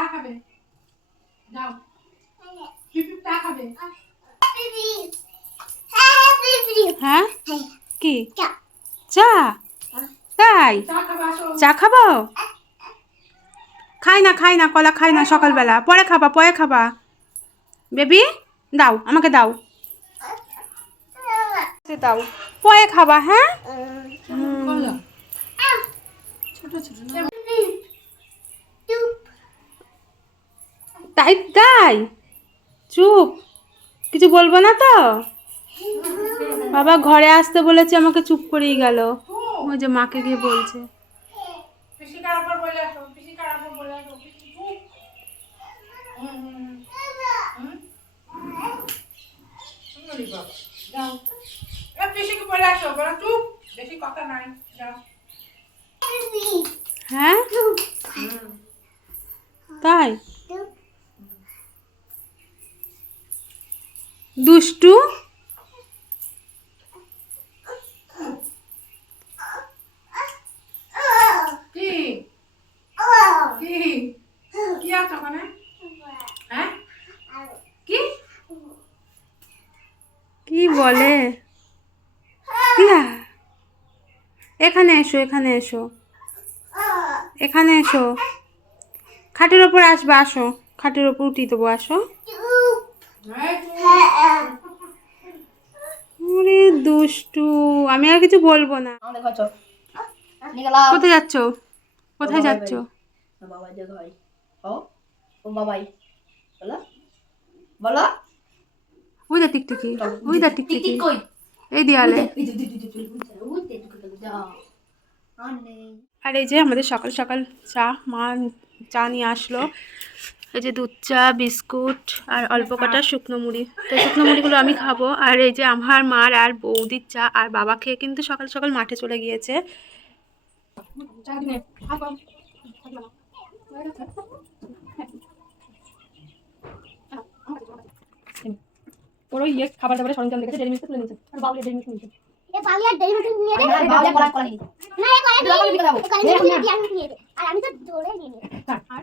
চা খাবে? যাও পিপি চা খাবে? হ্যাঁ? কি? চা। তাই? চা খাবে আসো। চা খাব? খাই না খাই না কলা খাই না সকালবেলা। পরে খাবা পরে খাবা। বেবি দাও আমাকে দাও। দাও। পরে খাবা হ্যাঁ? ছোট ছোট না তাই তাই? চুপ। কিছু বলব না তো? বাবা ঘরে আসতে বলেছে আমাকে চুপ করেই গেল। ওই যে মাকে গিয়ে বলছে। পিসি কার দুষ্টু। কি? হ্যাঁ? বলে? এখানে এসো এখানে এসো। এখানে এসো। খাটের ওপর আসবে আসো। খাটের ওপর উঠিয়ে দেবো আসো এই চুপ। ওরে দুষ্টু আমি আর কিছু বলব না কোথায় যাচ্ছ কোথায় যাচ্ছ বলো ওই দা টিকটিকি ওই দা টিকটিকি এই দেয়ালে। আর এই যে আমাদের সকাল সকাল চা মা চা নিয়ে আসলো এই যে দুধ চা বিস্কুট আর অল্প কটা শুকনো মুড়ি। তো শুকনো মুড়িগুলো আমি খাব। আর এই যে আমার মার আর বৌদির চা আর বাবা খেয়ে কিন্তু সকাল সকাল মাঠে চলে গিয়েছে। ওর ইয়ে খাবার দাবারের সরঞ্জাম দেখেছে ডেরি মিল্ক তুলে নিয়েছে আর বাউলের ডেরি মিল্ক নিয়েছে এ পালিয়ে ডেরি মিল্ক নিয়ে দে। আমি কলা কলা নিয়ে না এ করে দুলা করে বিকে যাব। কলে নিয়ে নিয়ে আর আমি তো দৌড়ে নিয়ে নিই। আর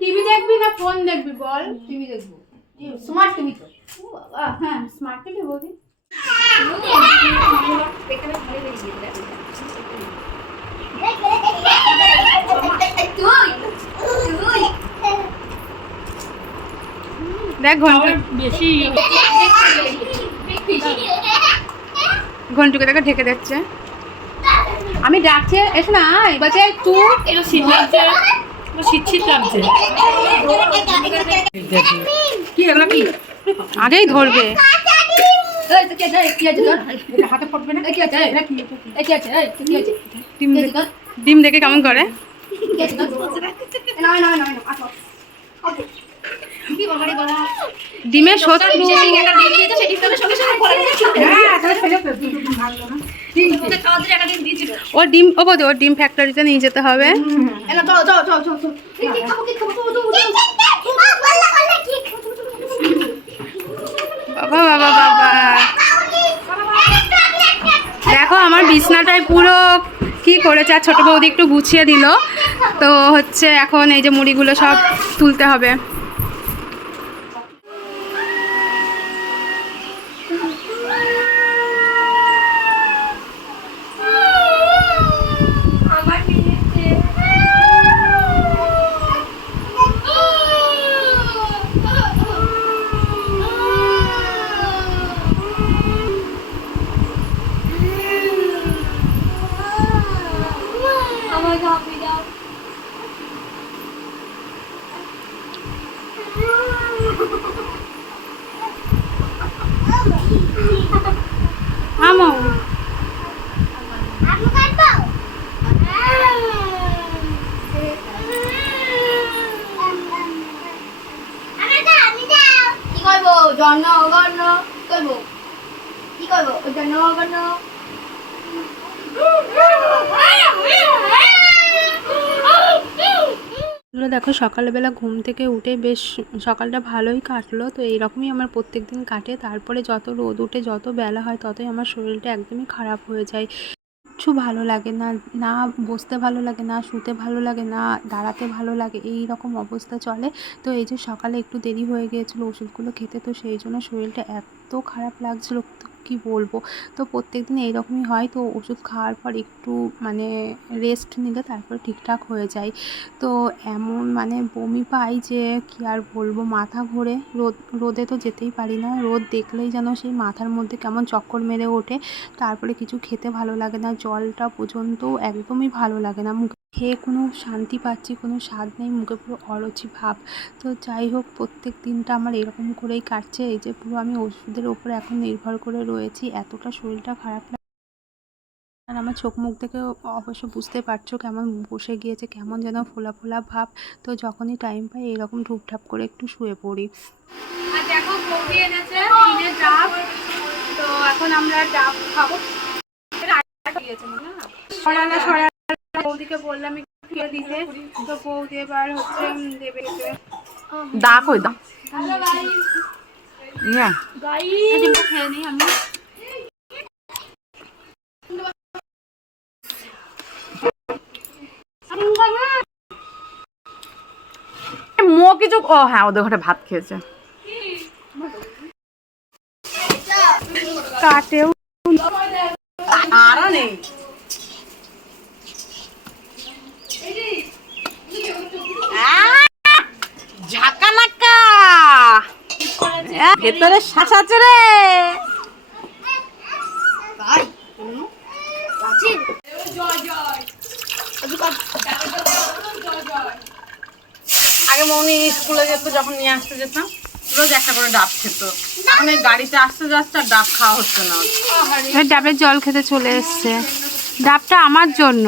টিভি দেখবি না ফোন দেখবি বল? টিভি দেখব। স্মার্ট টিভি তো। হ্যাঁ স্মার্ট টিভি গিয়েছে, দেখ ঘন্টু বেশি ঘন্টুকে দেখে ঢেকে দিচ্ছে। আমি ডাকছে এসো না বলছে তুই এটা শীত লাগছে শীত শীত লাগছে। কি এগুলো কি? আগেই ধরবে? ডিম দেখে কেমন করে। ডিমের শত্রু ও ডিম ও বৌদি ওর ডিম ফ্যাক্টরিতে নিয়ে যেতে হবে। বাবা বাবা বাবা। দেখো আমার বিছনাটায় পুরো কি করেছে আর ছোট বৌদি একটু গুছিয়ে দিল। তো হচ্ছে এখন এই যে মুড়িগুলো সব তুলতে হবে। জনগণ করব। কি করব? জনগণ এগুলো দেখো, সকালবেলা ঘুম থেকে উঠে বেশ সকালটা ভালোই কাটলো। তো এইরকমই আমার প্রত্যেক দিন কাটে। তারপরে যত রোদ উঠে, যত বেলা হয়, ততই আমার শরীরটা একদমই খারাপ হয়ে যায়। কিচ্ছু ভালো লাগে না না বসতে ভালো লাগে, না শুতে ভালো লাগে, না দাঁড়াতে ভালো লাগে, এই রকম অবস্থা চলে। তো এই যে সকালে একটু দেরি হয়ে গিয়েছিল ওষুধগুলো খেতে, তো সেই জন্য শরীরটা এত খারাপ লাগছিল কী বলব? তো প্রত্যেক দিন এইরকমই হয়। তো ওষুধ খাওয়ার পর একটু মানে রেস্ট নিলে তারপরে ঠিকঠাক হয়ে যায়। তো এমন মানে বমি পাই যে কি আর বলব? মাথা ঘোরে। রোদ, রোদে তো যেতেই পারি না। রোদ দেখলেই যেন সেই মাথার মধ্যে কেমন চক্কর মেরে ওঠে। তারপরে কিছু খেতে ভালো লাগে না। জলটা পর্যন্ত একদমই ভালো লাগে না। মুখে খেয়ে কোনো শান্তি পাচ্ছি কোনো স্বাদ নেই মুখে পুরো অরুচি ভাব। তো যাই হোক প্রত্যেক দিনটা আমার এরকম করেই কাটছে। এই যে পুরো আমি ওষুধের ওপর এখন নির্ভর করে রয়েছি। এতটা শরীরটা খারাপ লাগে আর আমার চোখ মুখ থেকে অবশ্য বুঝতে পারছ কেমন বসে গিয়েছে কেমন যেন ফোলা ফোলা ভাব। তো যখনই টাইম পাই এরকম ঢুপঢাপ করে একটু শুয়ে পড়ি। আর দেখো বৌদি এনেছে তিনের ডাব। তো এখন আমরা ডাব খাব। সরানা সরানা বৌদিকে বললাম একটু দিতে। তো বৌদি এবার হচ্ছে দেবে দেবে দা কই দা? খেয়ে নিই আমি মো কিছু ও হ্যাঁ ওদের ঘরে ভাত খেয়েছে। কাটেও আর নেই ঝাঁকা নাকা ভেতরে শ্বাস আছে রে আগে মৌনি স্কুলে যেত যখন নিয়ে আসতে যেতাম রোজ একটা করে ডাব খেত। এখন এই গাড়িতে আসতে যাচ্ছে আর ডাব খাওয়া হচ্ছে না। ডাবের জল খেতে চলে এসছে। ডাবটা আমার জন্য।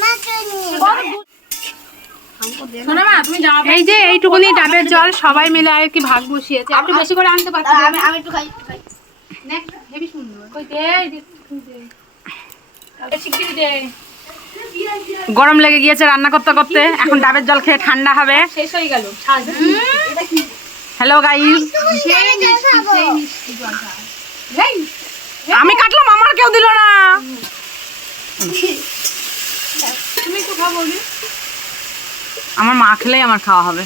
মা তুমি জামা এই যে এইটুকুনি ডাবের জল সবাই মিলে আর কি ভাগ বসিয়েছে। একটু বেশি করে আনতে পারছি আমি আমি একটু খাই। একটু সুন্দর। কই দে দে, দে। এই শিগগিরই দে। গরম লেগে গিয়েছে রান্না করতে করতে এখন ডাবের জল খেয়ে ঠান্ডা হবে। শেষ হয়ে গেল। Hello guys. আমি কাটলাম আমার কেউ দিল না। তুমি একটু খাব আমার মা খেলেই আমার খাওয়া হবে।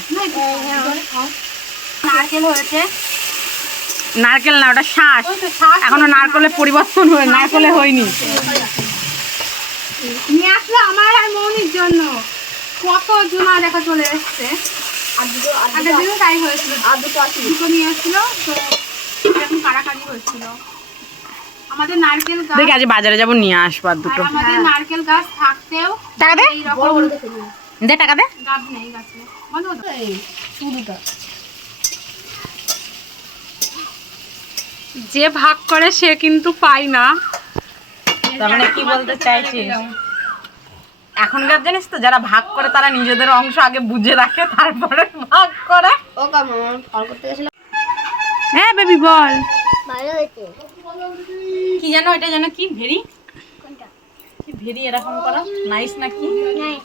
নারকেল হয়েছে। নারকেল না ওটা শ্বাস এখনও নারকেলের পরিবর্তন হয়ে নারকেলে হয়নি। নিয়ে আসলো আমার আর মৌনির জন্য। কত জনা দেখা চলে এসছে। আর দুটো আগের দিনও তাই হয়েছিল। আর দুটো আছে। দুটো নিয়ে এসেছিল তো এরকম কারাকারি হয়েছিল। আমাদের নারকেল গাছ দেখি আজ বাজারে যাব নিয়ে আসব আর দুটো। আমাদের নারকেল গাছ থাকতেও টাকা দে এইরকম দে টাকা দে। গাছ নেই গাছে। বন্ধ করো। শুরুটা যে ভাগ করে সে কিন্তু পায় না। তার মানে কি বলতে চাইছিস? এখনকার জানিস তো যারা ভাগ করে তারা নিজেদের অংশ আগে বুঝে রাখে তারপরে ভাগ করে। ও কেমন ফল করতে গেছিলাম। হ্যাঁ বেবি বল। ভালো হয়েছে। কি জানো এটা জানো কি ভেরি? কোনটা? ভেরি এরকম করা? নাইস নাকি? নাইস।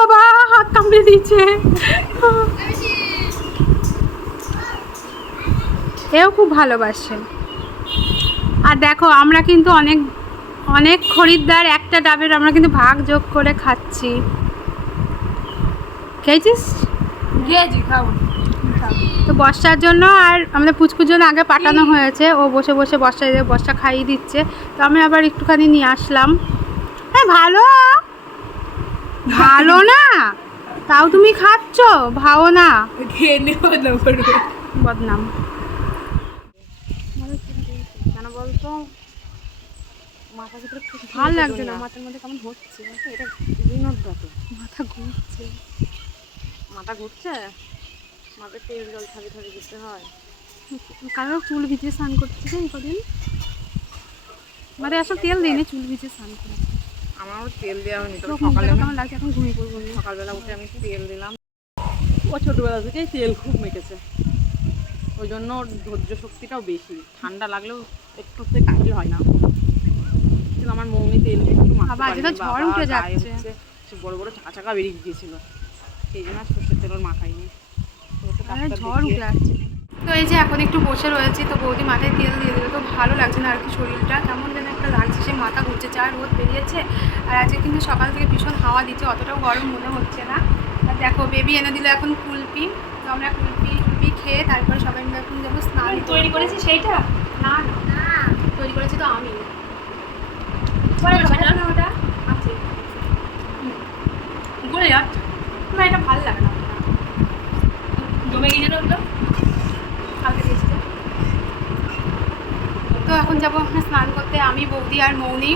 বাবা হাত কামড়ে দিচ্ছে এও খুব ভালোবাসে। আর দেখো আমরা কিন্তু অনেক অনেক খরিদ্দার একটা ডাবের আমরা কিন্তু ভাগ যোগ করে খাচ্ছি। খেয়েছিস? খাব। তো বর্ষার জন্য আর আমাদের পুচকুর জন্য আগে পাঠানো হয়েছে। ও বসে বসে বর্ষা বর্ষা খাইয়ে দিচ্ছে। তো আমি আবার একটুখানি নিয়ে আসলাম। হ্যাঁ ভালো। ভালো না? তাও তুমি খাচ্ছ? ভাও না? খেয়ে নেব বদনাম তো মাথা ভিতরে খুব ভালো লাগছে না। মাথার মধ্যে কেমন হচ্ছে এটা মাথা ঘুরছে। মাথা ঘুরছে? মাথায় তেল জল থাকি থাকি দিতে হয়। কারও চুল ভিজিয়ে স্নান করতেছে এই কদিন? মানে আসলে তেল দিইনি চুল ভিজিয়ে স্নান করে আমারও তেল দেওয়া হয়নি তবে সকালে কেমন লাগছে? এখন ঘুমিয়ে পড়ব। সকালবেলা উঠে আমি তেল দিলাম। ও ছোটবেলা থেকেই তেল খুব মেটেছে ওই জন্য ওর ধৈর্য শক্তিটাও বেশি। ঠান্ডা লাগলেও একটু তো কাজই হয় না। কিন্তু আমার মৌনি তেল একটু। ঝড় উঠে যাচ্ছে। বড় বড় চাকা চাকা বেরিয়ে গিয়েছিল। সেই জন্য আর সর্ষের তেল ওর মাখাইনি ঝড় উঠে আসছে। তো এই যে এখন একটু বসে রয়েছি তো বৌদি মাথায় তেল দিয়ে দিল। তো ভালো লাগছে না আর কি শরীরটা। কেমন যেন একটা লাগছে সে মাথা ঘুরছে যা রোদ বেরিয়েছে। আর আজকে কিন্তু সকাল থেকে ভীষণ হাওয়া দিচ্ছে অতটাও গরম মনে হচ্ছে না। আর দেখো বেবি এনে দিল এখন কুলপি। তো আমরা কুলপি টুলপি খেয়ে তারপরে সবাই মিলে এখন যাব স্নান তৈরি করেছি সেইটা? না না। তৈরি করেছি তো আমি। না? ওটা আছে। গলে যাচ্ছে। না এটা ভালো লাগে না। জমে গিয়েছিল ওগুলো কালকে দিয়েছিল? তো এখন যাব আমরা স্নান করতে। আমি, বৌদি আর মৌনি।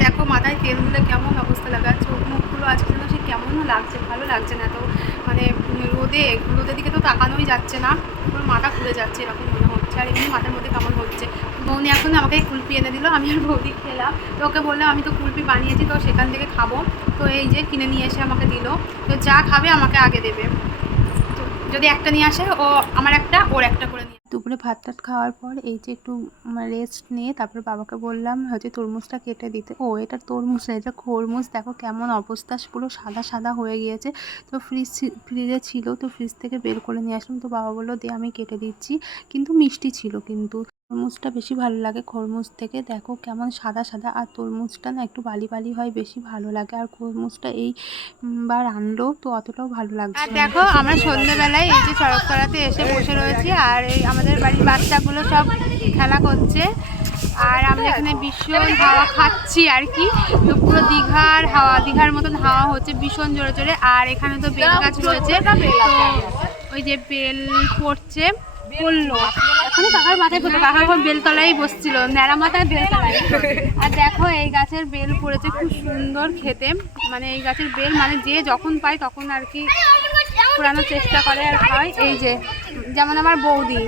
দেখো মাথায় তেল দিলে কেমন অবস্থা লাগে চোখ মুখগুলো আজকে যেন সে কেমন লাগছে, ভালো লাগছে না তো। মানে রোদে, রোদের দিকে তো তাকানোই যাচ্ছে না। পুরো মাথা ঘুরে যাচ্ছে এরকম মনে হচ্ছে। আর এমনি মাথার মধ্যে কেমন হচ্ছে। মৌনি এখন আমাকে কুলপি এনে দিল, আমি আর বৌদি খেলাম। তো ওকে বললাম, আমি তো কুলপি বানিয়েছি, তো সেখান থেকে খাব। তো এই যে কিনে নিয়ে এসে আমাকে দিল। তো যা খাবে আমাকে আগে দেবে। যদি একটা নিয়ে আসে, ও আমার একটা, ওর একটা করে নিয়ে দুপুরে ভাত টাত খাওয়ার পর এই যে একটু রেস্ট নিয়ে তারপর বাবাকে বললাম, হচ্ছে তরমুজটা কেটে দিতে। ও, এটা তরমুজ না, এটা খরমুজ। দেখো কেমন অবস্থা, পুরো সাদা সাদা হয়ে গিয়েছে। তো ফ্রিজ ফ্রিজে ছিল, তো ফ্রিজ থেকে বের করে নিয়ে আসলাম। তো বাবা বলল, দে, আমি কেটে দিচ্ছি। কিন্তু মিষ্টি ছিল কিন্তু তরমুজটা বেশি ভালো লাগে খরমুজ থেকে। দেখো কেমন সাদা সাদা। আর তরমুজটা না একটু বালি বালি হয় বেশি ভালো লাগে। আর খরমুজটা এই বার আনলো তো অতটাও ভালো লাগছে আর দেখো আমরা সন্ধ্যেবেলায় এই যে চড়কতলাতে এসে বসে রয়েছি আর এই আমাদের বাড়ির বাচ্চাগুলো সব খেলা করছে। আর আমরা এখানে ভীষণ হাওয়া খাচ্ছি আর কি। তো পুরো দীঘার হাওয়া দীঘার মতন হাওয়া হচ্ছে ভীষণ জোরে জোরে। আর এখানে তো বেল গাছ রয়েছে। তো ওই যে বেল পড়ছে। পড়ল এখন কাকার মাথায় পড়ল কাকা এখন বেলতলায় বসছিল। ন্যাড়া মাথায় বেলতলায়। আর দেখো এই গাছের বেল পড়েছে খুব সুন্দর খেতে। মানে এই গাছের বেল মানে যে যখন পায় তখন আর কি পুরানোর চেষ্টা করে আর খায় এই যে যেমন আমার বৌদি।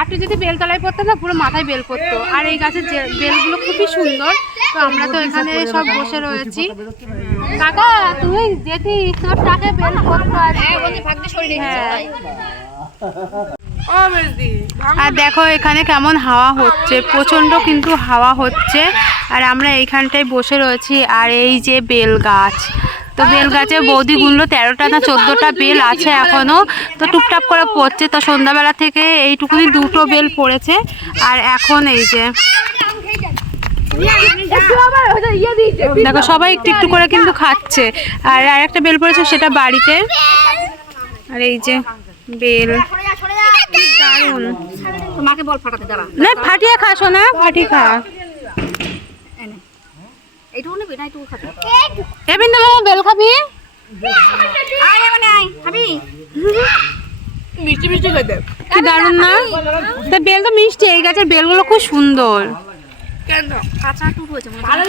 আটটু যদি বেলতলায় পড়তো না পুরো মাথায় বেল পড়তো। আর এই গাছের যে বেলগুলো খুবই সুন্দর। তো আমরা তো এখানে সব বসে রয়েছি। কাকা তুমি যেটি তোর টাকে বেল পড়তো আর হ্যাঁ আর দেখো এখানে কেমন হাওয়া হচ্ছে। প্রচণ্ড কিন্তু হাওয়া হচ্ছে। আর আমরা এইখানটায় বসে রয়েছি। আর এই যে বেল গাছ তো বেল গাছে বৌদি গুনলো তেরোটা না চোদ্দোটা বেল আছে এখনও তো টুকটাপ করে পড়ছে। তো সন্ধ্যাবেলা থেকে এইটুকুনি দুটো বেল পড়েছে। আর এখন এই যে দেখো, সবাই একটু একটু করে কিন্তু খাচ্ছে। আর আরেকটা বেল পড়েছে সেটা বাড়িতে। আর এই যে বেল। ফাটাতে দাঁড়া। না ফাটিয়ে খা শোনা ফাটিয়ে খা। এইটুকু নেবি না এইটুকু খাবি। এ বিন্দু বেল খাবি? আয় মানে খাবি? মিষ্টি মিষ্টি খেতে। কি দারুণ না? তা বেল তো মিষ্টি এই গাছের বেলগুলো খুব সুন্দর।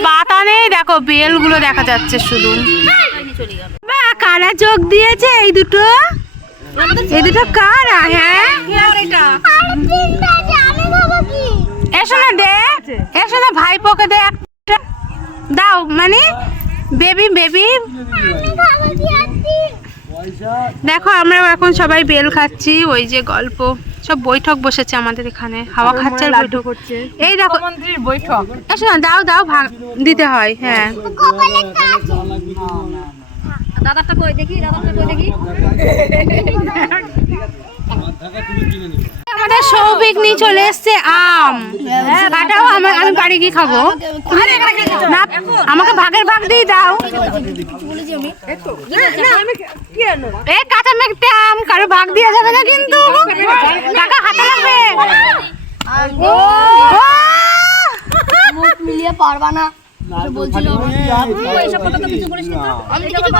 পাতা নেই দেখো বেলগুলো দেখা যাচ্ছে শুধু। কারা চোখ দিয়েছে এই দুটো? এই দুটো কারা? হ্যাঁ? এসো না দে এসো না ভাইপোকে দে একটা। দাও মানে বেবি বেবি। দেখো আমরা এখন সবাই বেল খাচ্ছি ওই যে গল্প। সব বৈঠক বসেছে আমাদের এখানে হাওয়া খাচ্ছে বৈঠক। করছে। এই দেখো মন্ত্রীর বৈঠক। এসো না দাও দাও ভাগ দিতে হয় হ্যাঁ। দাদারটা কই দেখি দাদারটা কই দেখি? আমাদের সৌভিক নিয়ে চলে এসছে আম। কাটাও আমার আমি বাড়ি গিয়ে খাব। না আমাকে ভাগের ভাগ দিয়ে দাও। এ কাঁচা মেঘতে আম কারও ভাগ দিয়ে যাবে না কিন্তু। কাকা হাতে লাগবে। মিলিয়ে পারবা না। বলছিল এইসব কথা তো কিছু বলিস না তো। আমি কিছু